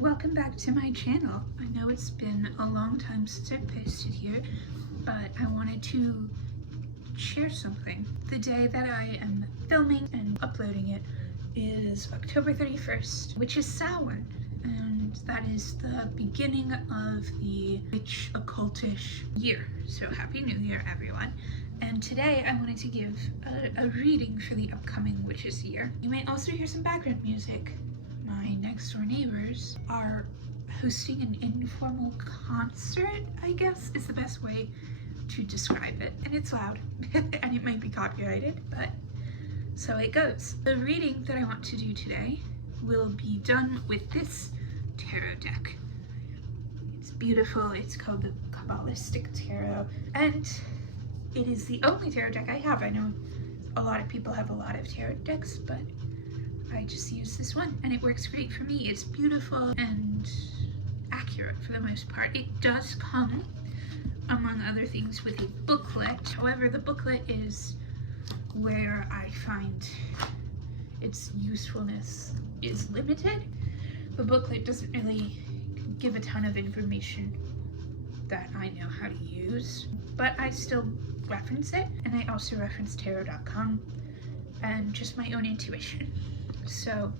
Welcome back to my channel. I know it's been a long time since I posted here, but I wanted to share something. The day that I am filming and uploading it is October 31st, which is Samhain, and that is the beginning of the witch occultish year. So Happy New Year, everyone. And today I wanted to give a reading for the upcoming witches year. You may also hear some background music. My next door neighbors are hosting an informal concert, I guess is the best way to describe it. And it's loud and it might be copyrighted, but so it goes. The reading that I want to do today will be done with this tarot deck. It's beautiful. It's called the Kabbalistic Tarot, and it is the only tarot deck I have. I know a lot of people have a lot of tarot decks, but I just use this one and it works great for me. It's beautiful and accurate for the most part. It does come, among other things, with a booklet. However, the booklet is where I find its usefulness is limited. The booklet doesn't really give a ton of information that I know how to use, but I still reference it, and I also reference tarot.com and just my own intuition. So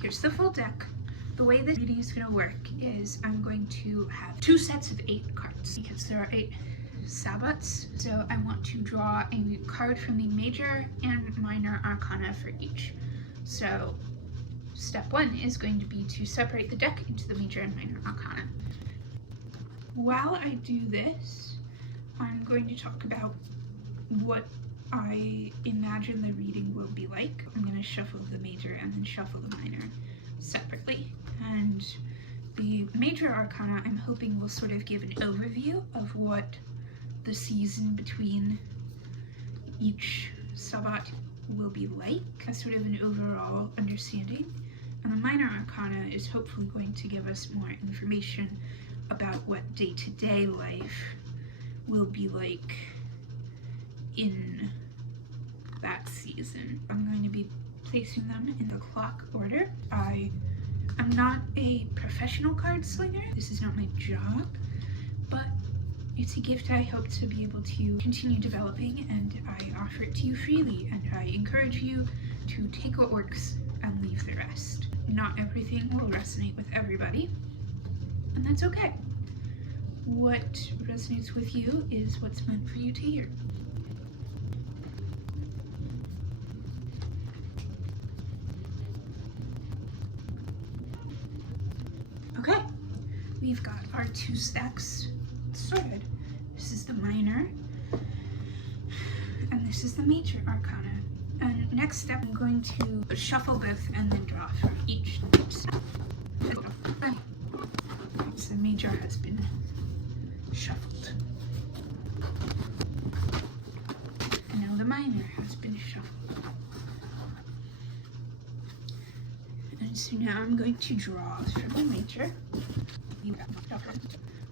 here's the full deck. The way this reading is going to work is I'm going to have 2 sets of 8 cards because there are 8 sabbats. So I want to draw a card from the major and minor arcana for each. So step 1 is going to be to separate the deck into the major and minor arcana. While I do this, I'm going to talk about what I imagine the reading will be like. I'm going to shuffle the major and then shuffle the minor separately. And the major arcana I'm hoping will sort of give an overview of what the season between each sabbat will be like, a sort of an overall understanding. And the minor arcana is hopefully going to give us more information about what day-to-day life will be like in that season. I'm going to be placing them in the clock order. I am not a professional card slinger. This is not my job, but it's a gift I hope to be able to continue developing, and I offer it to you freely, and I encourage you to take what works and leave the rest. Not everything will resonate with everybody, and that's okay. What resonates with you is what's meant for you to hear. Okay, we've got our 2 stacks sorted. This is the minor, and this is the major arcana. And next step, I'm going to shuffle both and then draw from each. Okay, so the major has been shuffled. And now the minor has been shuffled. And so now I'm going to draw from the major.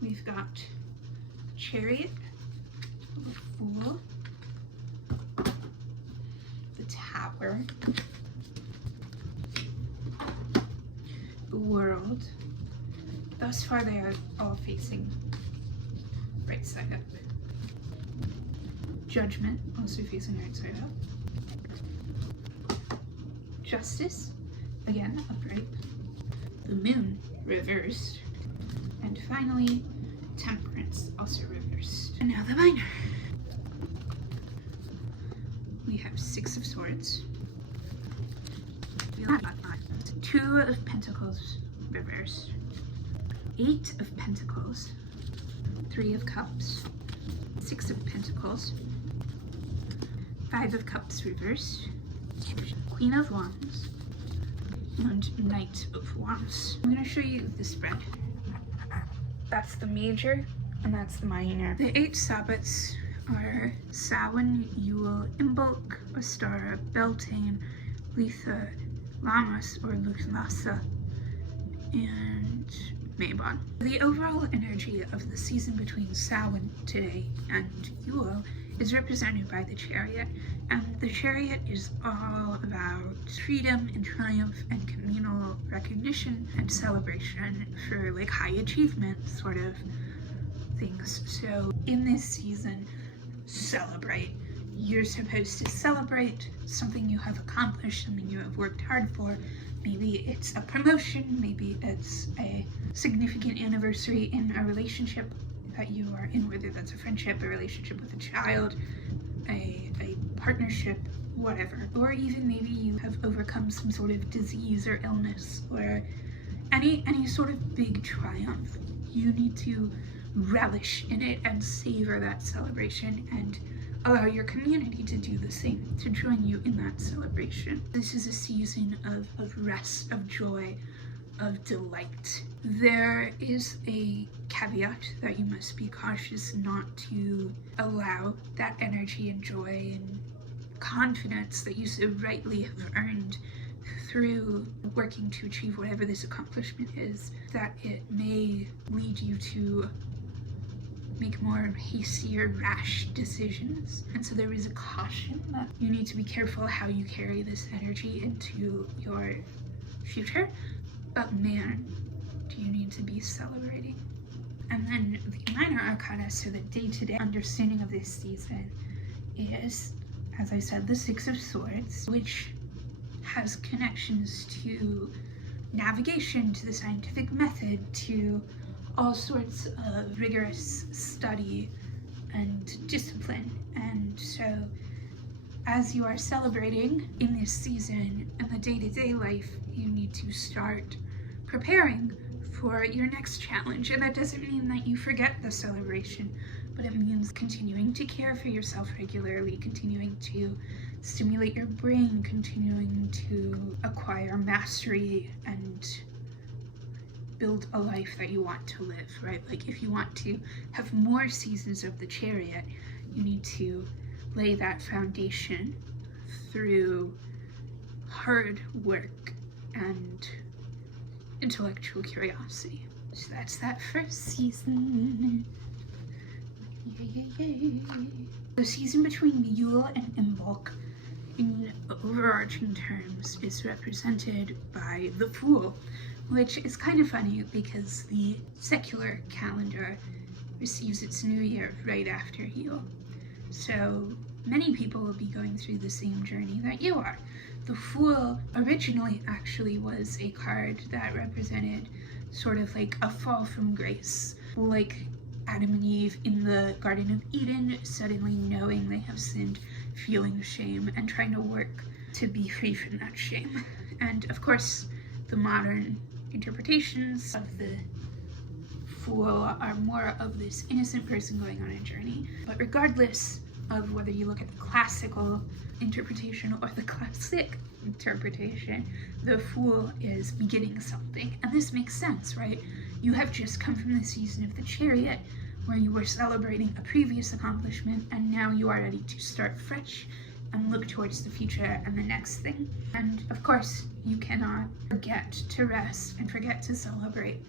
We've got Chariot, the Fool, the Tower, the World. Thus far they are all facing right side up. Judgment, also facing right side up. Justice, again upright. The Moon, reversed. And finally, Temperance, also reversed. And now the minor. We have 6 of Swords. 2 of Pentacles, reversed. 8 of Pentacles. 3 of Cups. 6 of Pentacles. 5 of Cups, reversed. Queen of Wands. And Knight of Wands. I'm going to show you the spread. That's the major, and that's the minor. The 8 sabbats are Samhain, Yule, Imbolc, Ostara, Beltane, Litha, Lammas or Lugnasa, and Mabon. The overall energy of the season between Samhain today and Yule is represented by the Chariot. And the Chariot is all about freedom and triumph and communal recognition and celebration for like high achievement sort of things. So in this season, celebrate. You're supposed to celebrate something you have accomplished, something you have worked hard for. Maybe it's a promotion, maybe it's a significant anniversary in a relationship that you are in, whether that's a friendship, a relationship with a child, a partnership, whatever. Or even maybe you have overcome some sort of disease or illness, or any sort of big triumph. You need to relish in it and savor that celebration and allow your community to do the same, to join you in that celebration. This is a season of rest, of joy, of delight. There is a caveat that you must be cautious not to allow that energy and joy and confidence that you so rightly have earned through working to achieve whatever this accomplishment is, that it may lead you to make more hasty or rash decisions. And so there is a caution that you need to be careful how you carry this energy into your future. But man, do you need to be celebrating. And then the minor arcana, so the day-to-day understanding of this season is, as I said, the Six of Swords, which has connections to navigation, to the scientific method, to all sorts of rigorous study and discipline. And so as you are celebrating in this season and the day-to-day life, you need to start preparing for your next challenge. And that doesn't mean that you forget the celebration, but it means continuing to care for yourself regularly, continuing to stimulate your brain, continuing to acquire mastery and build a life that you want to live, right? Like if you want to have more seasons of the Chariot, you need to lay that foundation through hard work and intellectual curiosity. So that's that first season. Yay. The season between Yule and Imbolc, in overarching terms, is represented by the Fool, which is kind of funny because the secular calendar receives its new year right after Yule. So many people will be going through the same journey that you are. The Fool originally actually was a card that represented sort of like a fall from grace, like Adam and Eve in the Garden of Eden, suddenly knowing they have sinned, feeling shame, and trying to work to be free from that shame. And of course, the modern interpretations of the Fool are more of this innocent person going on a journey. But regardless of whether you look at the classical interpretation or the classic interpretation, the Fool is beginning something. And this makes sense, right? You have just come from the season of the Chariot, where you were celebrating a previous accomplishment, and now you are ready to start fresh and look towards the future and the next thing. And of course, you cannot forget to rest and forget to celebrate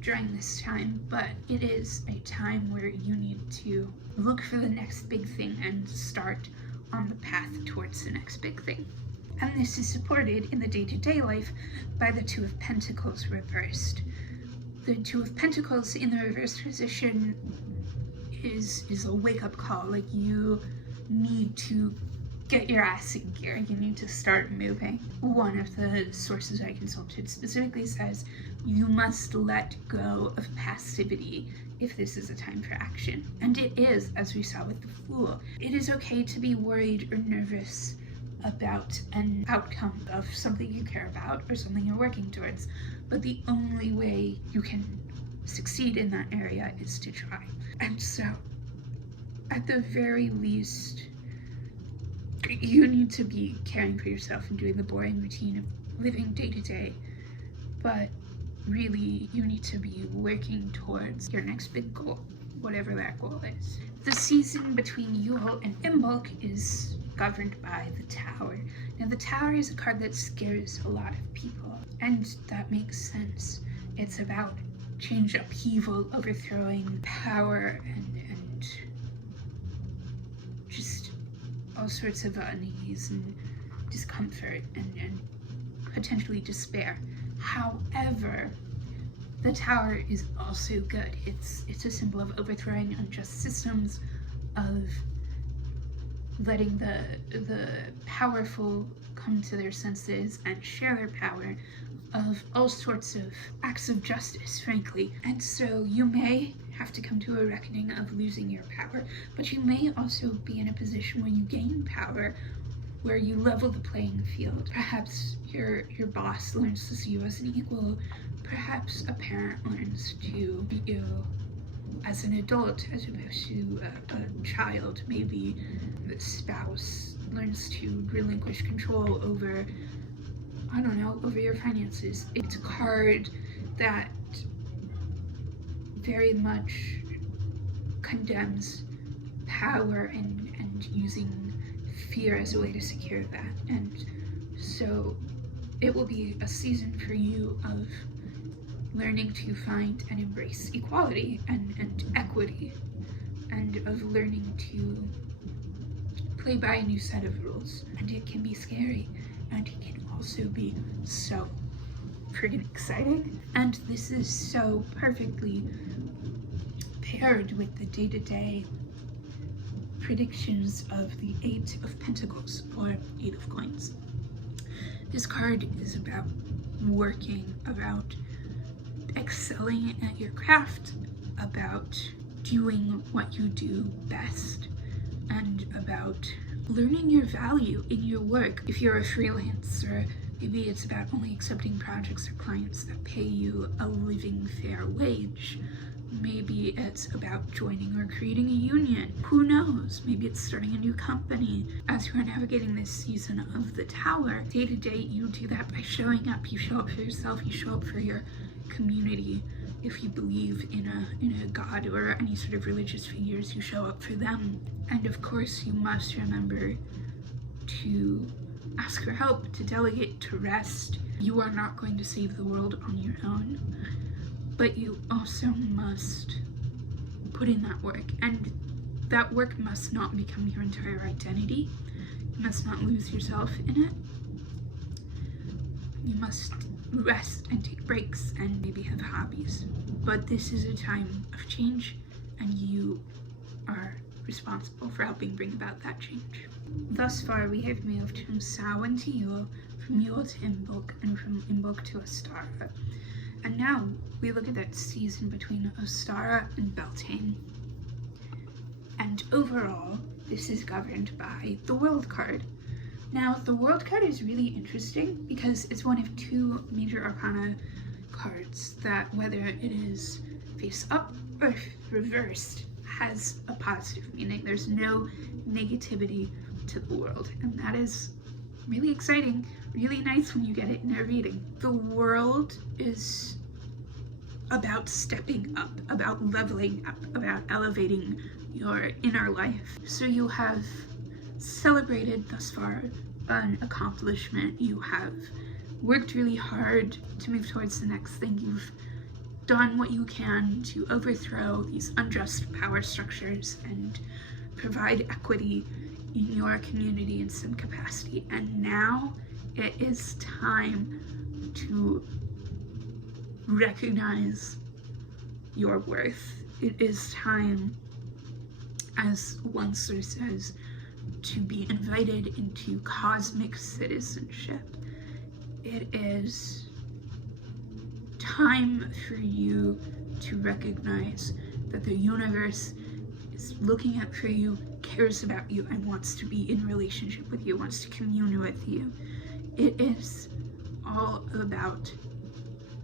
during this time, but it is a time where you need to look for the next big thing and start on the path towards the next big thing. And this is supported in the day-to-day life by the Two of Pentacles reversed. The Two of Pentacles in the reverse position is a wake-up call. Like, you need to get your ass in gear. You need to start moving. One of the sources I consulted specifically says you must let go of passivity if this is a time for action. And it is, as we saw with the Fool. It is okay to be worried or nervous about an outcome of something you care about or something you're working towards, but the only way you can succeed in that area is to try. And so, at the very least, you need to be caring for yourself and doing the boring routine of living day to day, but really you need to be working towards your next big goal, whatever that goal is. The season between Yule and Imbolc is governed by the Tower. Now, the Tower is a card that scares a lot of people, and that makes sense. It's about change, upheaval, overthrowing power, and all sorts of unease and discomfort and potentially despair. However, the Tower is also good. It's a symbol of overthrowing unjust systems, of letting the powerful come to their senses and share their power, of all sorts of acts of justice, frankly. And so you may have to come to a reckoning of losing your power, but you may also be in a position where you gain power, where you level the playing field. Perhaps your boss learns to see you as an equal. Perhaps a parent learns to treat you as an adult as opposed to a child. Maybe the spouse learns to relinquish control over, I don't know, over your finances. It's a card that very much condemns power and using fear as a way to secure that. And so it will be a season for you of learning to find and embrace equality and equity, and of learning to play by a new set of rules. And it can be scary, and it can also be so freaking exciting. And this is so perfectly paired with the day-to-day predictions of the 8 of Pentacles, or 8 of Coins. This card is about working, about excelling at your craft, about doing what you do best, and about learning your value in your work. If you're a freelancer, maybe it's about only accepting projects or clients that pay you a living fair wage. Maybe it's about joining or creating a union. Who knows? Maybe it's starting a new company. As you are navigating this season of the Tower, day to day, you do that by showing up. You show up for yourself, you show up for your community. If you believe in a god or any sort of religious figures, you show up for them. And of course, you must remember to ask for help, to delegate, to rest. You are not going to save the world on your own, but you also must put in that work, and that work must not become your entire identity. You must not lose yourself in it. You must rest and take breaks and maybe have hobbies. But this is a time of change, and you are responsible for helping bring about that change. Thus far, we have moved from Samhain to Yule, from Yule to Imbolc, and from Imbolc to Ostara. And now we look at that season between Ostara and Beltane. And overall, this is governed by the World card. Now, the World card is really interesting because it's one of 2 major arcana cards that, whether it is face up or reversed, has a positive meaning. There's no negativity to the world, and that is really exciting, really nice when you get it in a reading. The World is about stepping up, about leveling up, about elevating your inner life. So you have celebrated thus far an accomplishment. You have worked really hard to move towards the next thing. You've done what you can to overthrow these unjust power structures and provide equity in your community in some capacity. And now it is time to recognize your worth. It is time, as one source says, to be invited into cosmic citizenship. It is time for you to recognize that the universe is looking out for you, cares about you, and wants to be in relationship with you, wants to commune with you. It is all about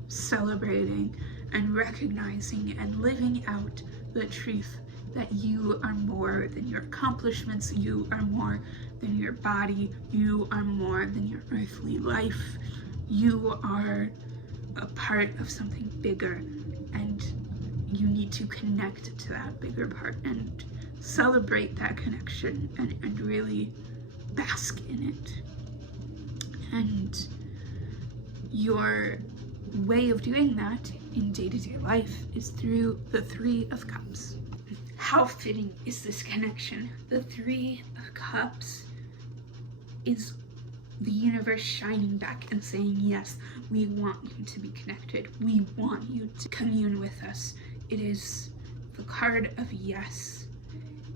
celebrating and recognizing and living out the truth that you are more than your accomplishments, you are more than your body, you are more than your earthly life. You are a part of something bigger, and you need to connect to that bigger part and celebrate that connection and really bask in it. And your way of doing that in day-to-day life is through the 3 of Cups. How fitting is this connection? The 3 of Cups is the universe shining back and saying, yes, we want you to be connected. We want you to commune with us. It is the card of yes.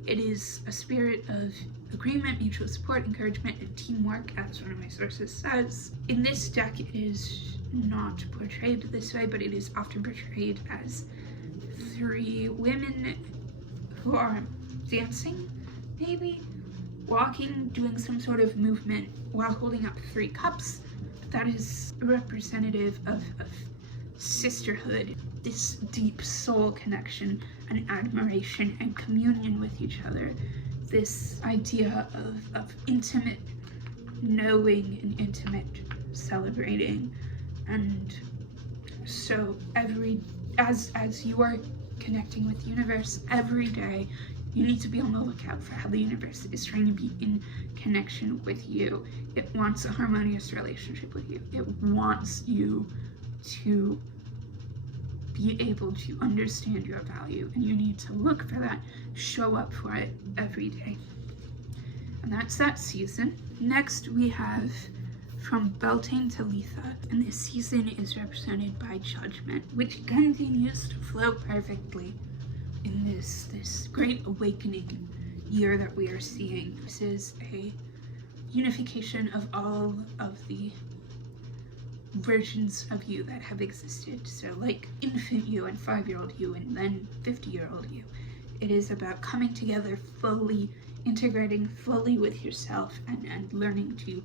It is a spirit of agreement, mutual support, encouragement, and teamwork, as one of my sources says. In this deck, it is not portrayed this way, but it is often portrayed as 3 women who are dancing, maybe walking, doing some sort of movement while holding up 3 cups. That is representative of sisterhood, this deep soul connection and admiration and communion with each other, this idea of intimate knowing and intimate celebrating. And so as you are connecting with the universe every day, you need to be on the lookout for how the universe is trying to be in connection with you. It wants a harmonious relationship with you. It wants you to be able to understand your value, and you need to look for that, show up for it every day. And that's that season. Next we have from Beltane to Letha, and this season is represented by Judgment, which continues to flow perfectly in this great awakening year that we are seeing. This is a unification of all of the versions of you that have existed. So like infant you and 5-year-old you and then 50-year-old you. It is about coming together fully, integrating fully with yourself and learning to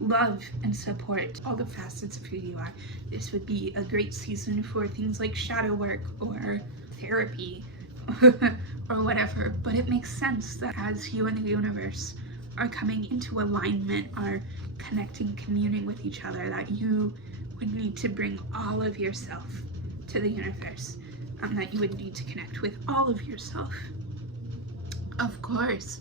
love and support all the facets of who you are. This would be a great season for things like shadow work or therapy or whatever, but it makes sense that as you and the universe are coming into alignment, are connecting, communing with each other, that you would need to bring all of yourself to the universe, and that you would need to connect with all of yourself, of course.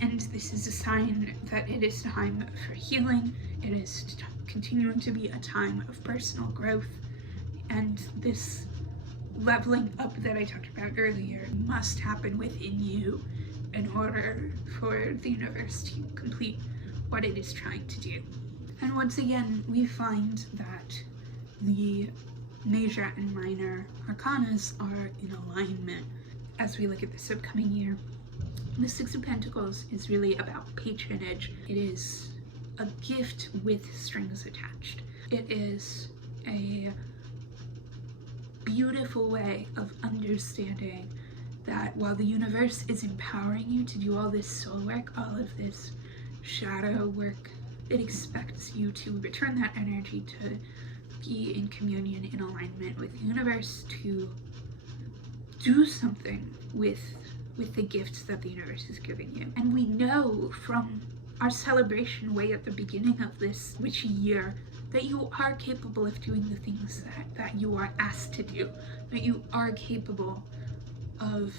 And this is a sign that it is time for healing. It is continuing to be a time of personal growth, and this leveling up that I talked about earlier must happen within you in order for the universe to complete what it is trying to do. And once again, we find that the major and minor arcanas are in alignment as we look at this upcoming year. The Six of Pentacles is really about patronage. It is a gift with strings attached. It is a beautiful way of understanding that while the universe is empowering you to do all this soul work, all of this shadow work, it expects you to return that energy to be in communion, in alignment with the universe, to do something with the gifts that the universe is giving you. And we know from our celebration way at the beginning of this witchy year that you are capable of doing the things that you are asked to do, that you are capable of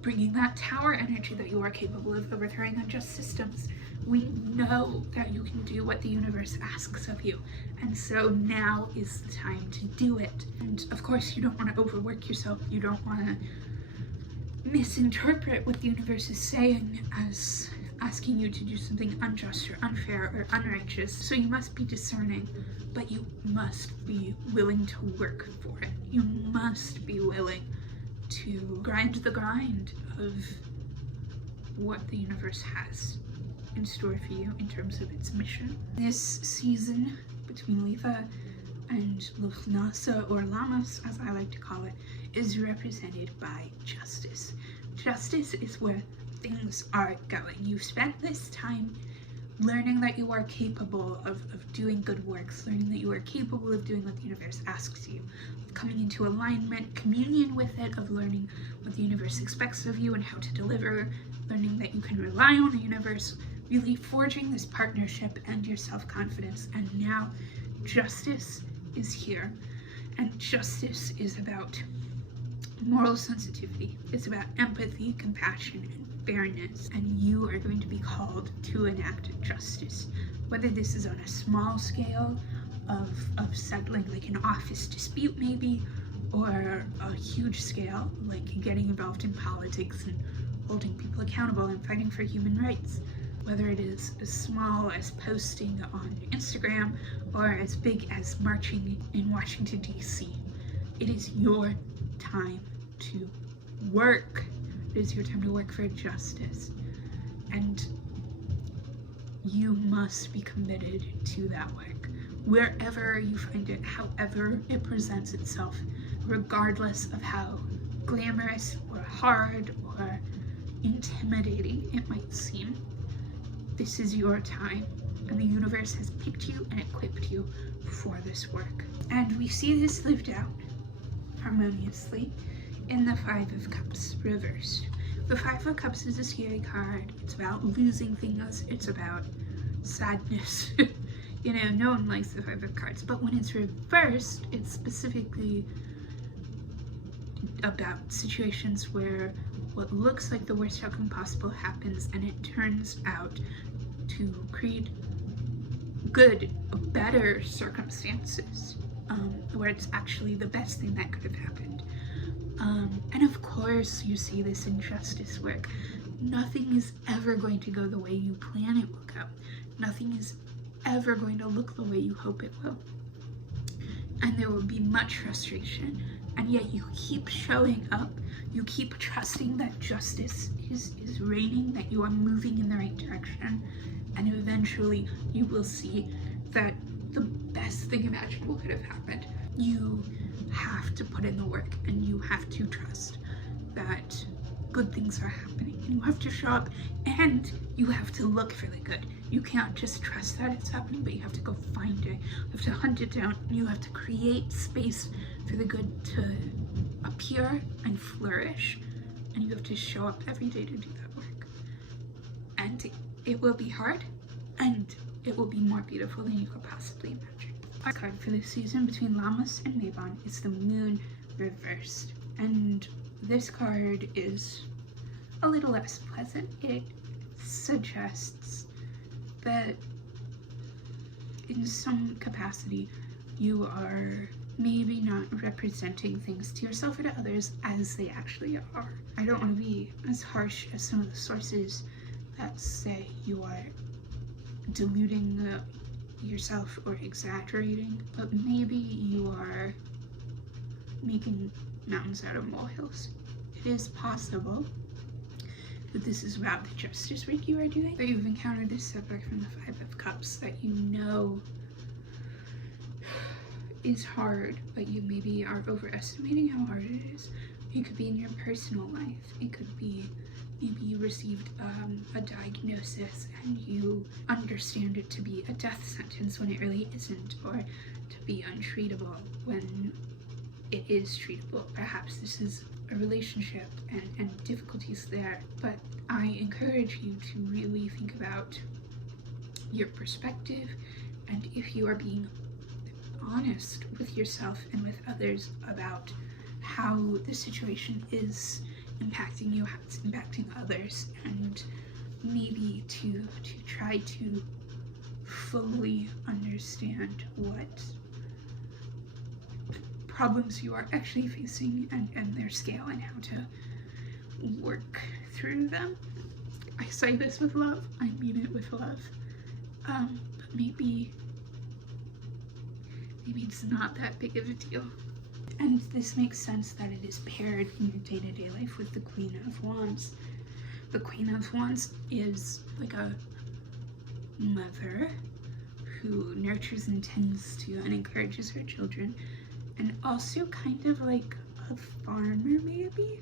bringing that tower energy, that you are capable of overthrowing unjust systems. We know that you can do what the universe asks of you, and so now is the time to do it. And of course, you don't want to overwork yourself. You don't want to misinterpret what the universe is saying as asking you to do something unjust or unfair or unrighteous. So you must be discerning, but you must be willing to work for it. You must be willing to grind the grind of what the universe has in store for you in terms of its mission. This season between Letha and Lugnasa, or Lammas as I like to call it, is represented by justice. Justice is where things are going. You've spent this time learning that you are capable of doing good works, learning that you are capable of doing what the universe asks you, of coming into alignment, communion with it, of learning what the universe expects of you and how to deliver, learning that you can rely on the universe, really forging this partnership and your self-confidence. And now justice is here, and justice is about moral sensitivity. It's about empathy, compassion, and fairness, and you are going to be called to enact justice, whether this is on a small scale of settling like an office dispute maybe, or a huge scale like getting involved in politics and holding people accountable and fighting for human rights. whether it is as small as posting on Instagram or as big as marching in Washington, D.C. It is your time to work. It is your time to work for justice. And you must be committed to that work, wherever you find it, however it presents itself, regardless of how glamorous or hard or intimidating it might seem. This is your time, and the universe has picked you and equipped you for this work. And we see this lived out harmoniously in the Five of Cups reversed. The Five of Cups is a scary card. It's about losing things. It's about sadness. You know, no one likes the Five of Cards, but when it's reversed, it's specifically about situations where what looks like the worst outcome possible happens, and it turns out to create good, better circumstances, where it's actually the best thing that could have happened. And of course, you see this in justice work. Nothing is ever going to go the way you plan it will go. Nothing is ever going to look the way you hope it will. And there will be much frustration, and yet you keep showing up. You keep trusting that justice is reigning, that you are moving in the right direction, and eventually you will see that the best thing imaginable could have happened. You have to put in the work, and you have to trust that good things are happening, and you have to show up, and you have to look for the good. You can't just trust that it's happening, but you have to go find it. You have to hunt it down. You have to create space for the good to appear and flourish, and you have to show up every day to do that work. And it will be hard, and it will be more beautiful than you could possibly imagine. Our card for this season between Lammas and Mabon is the Moon reversed, and this card is a little less pleasant. It suggests that in some capacity you are maybe not representing things to yourself or to others as they actually are. I don't want to be as harsh as some of the sources that say you are deluding yourself or exaggerating, but maybe you are making mountains out of molehills. It is possible that this is about the justice work you are doing, that you've encountered this setback from the Five of Cups that you know is hard, but you maybe are overestimating how hard it is. It could be in your personal life. It could be maybe you received a diagnosis and you understand it to be a death sentence when it really isn't, or to be untreatable when it is treatable. Perhaps this is a relationship and difficulties there, but I encourage you to really think about your perspective, and if you are being honest with yourself and with others about how the situation is impacting you, how it's impacting others, and maybe to try to fully understand what problems you are actually facing and their scale and how to work through them. I say this with love, I mean it with love, but maybe it's not that big of a deal. And this makes sense that it is paired in your day-to-day life with the Queen of Wands. The Queen of Wands is like a mother who nurtures and tends to and encourages her children, and also kind of like a farmer maybe,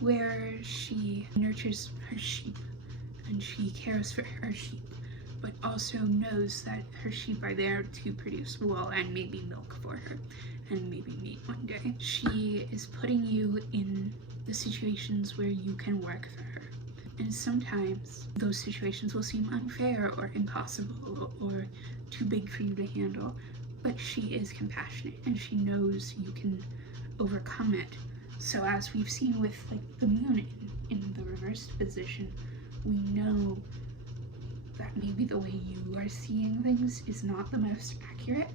where she nurtures her sheep and she cares for her sheep, but also knows that her sheep are there to produce wool and maybe milk for her and maybe meat one day. She is putting you in the situations where you can work for her. And sometimes those situations will seem unfair or impossible or too big for you to handle, but she is compassionate and she knows you can overcome it. So as we've seen with like the moon in the reversed position, we know that maybe the way you are seeing things is not the most accurate.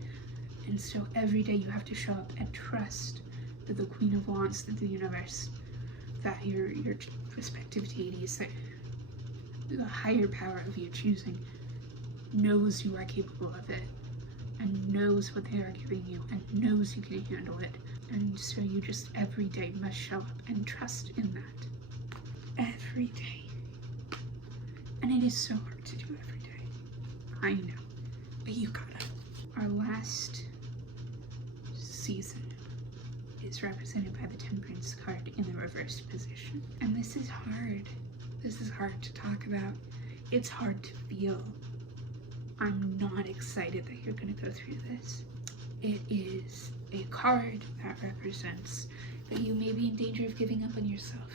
And so every day you have to show up and trust that the Queen of Wands, that the universe, that your respective deities, that the higher power of your choosing knows you are capable of it, and knows what they are giving you, and knows you can handle it. And so you just every day must show up and trust in that. Every day. And it is so hard to do every day. I know. But you gotta. Our last season is represented by the Temperance card in the reversed position. And this is hard. This is hard to talk about. It's hard to feel. I'm not excited that you're going to go through this. It is a card that represents that you may be in danger of giving up on yourself.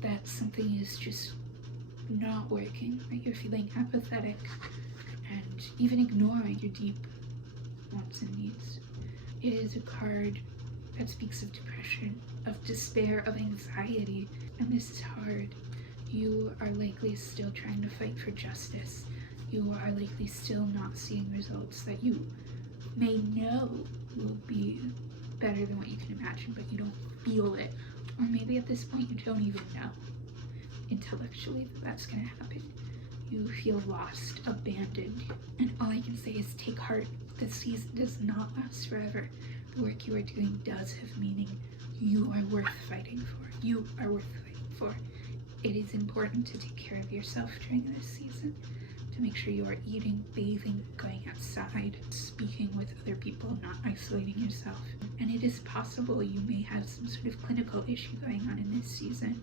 That something is just not working, that you're feeling apathetic and even ignoring your deep wants and needs. It is a card that speaks of depression, of despair, of anxiety, and this is hard. You are likely still trying to fight for justice. You are likely still not seeing results that you may know will be better than what you can imagine, but you don't feel it. Or maybe at this point you don't even know intellectually that that's going to happen. You feel lost, abandoned, and all I can say is take heart. This season does not last forever. The work you are doing does have meaning. You are worth fighting for. You are worth fighting for. It is important to take care of yourself during this season, to make sure you are eating, bathing, going outside, speaking with other people, not isolating yourself. And it is possible you may have some sort of clinical issue going on in this season,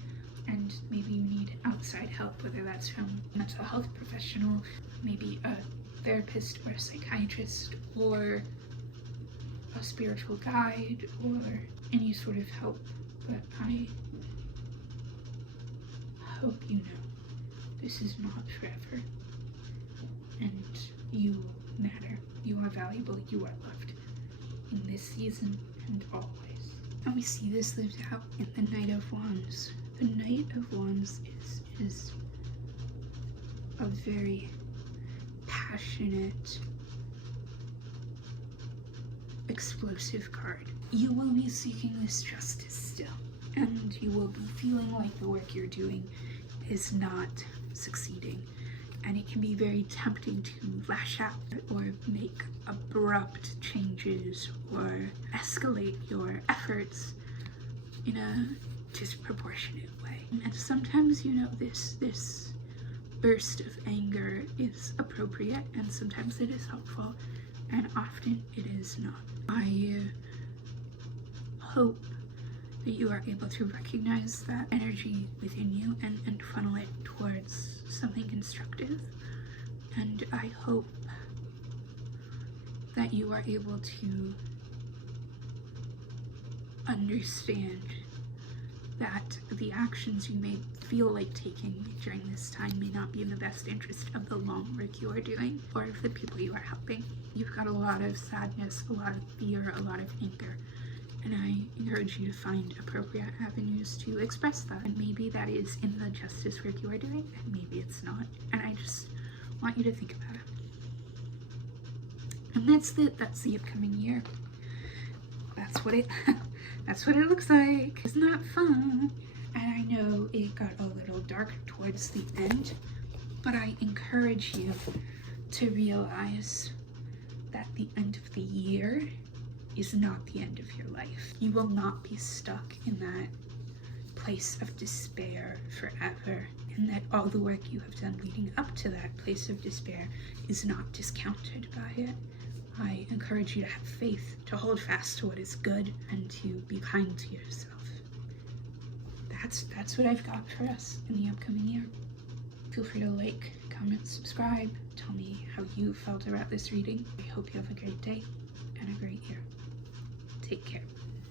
and maybe you need outside help, whether that's from a mental health professional, maybe a therapist or a psychiatrist, or a spiritual guide, or any sort of help. But I hope you know this is not forever, and you matter. You are valuable. You are loved in this season and always. And we see this lived out in the Knight of Wands. The Knight of Wands is a very passionate, explosive card. You will be seeking this justice still, and you will be feeling like the work you're doing is not succeeding, and it can be very tempting to lash out or make abrupt changes or escalate your efforts in a disproportionate way. And sometimes, you know, this burst of anger is appropriate, and sometimes it is helpful, and often it is not. I hope that you are able to recognize that energy within you and funnel it towards something constructive. And I hope that you are able to understand that the actions you may feel like taking during this time may not be in the best interest of the long work you are doing or of the people you are helping. You've got a lot of sadness, a lot of fear, a lot of anger, and I encourage you to find appropriate avenues to express that. And maybe that is in the justice work you are doing, and maybe it's not. And I just want you to think about it. And that's the upcoming year. That's what it looks like. Isn't that fun? And I know it got a little dark towards the end, but I encourage you to realize that the end of the year is not the end of your life. You will not be stuck in that place of despair forever, and that all the work you have done leading up to that place of despair is not discounted by it. I encourage you to have faith, to hold fast to what is good, and to be kind to yourself. That's what I've got for us in the upcoming year. Feel free to like, comment, subscribe. Tell me how you felt about this reading. I hope you have a great day and a great year. Take care.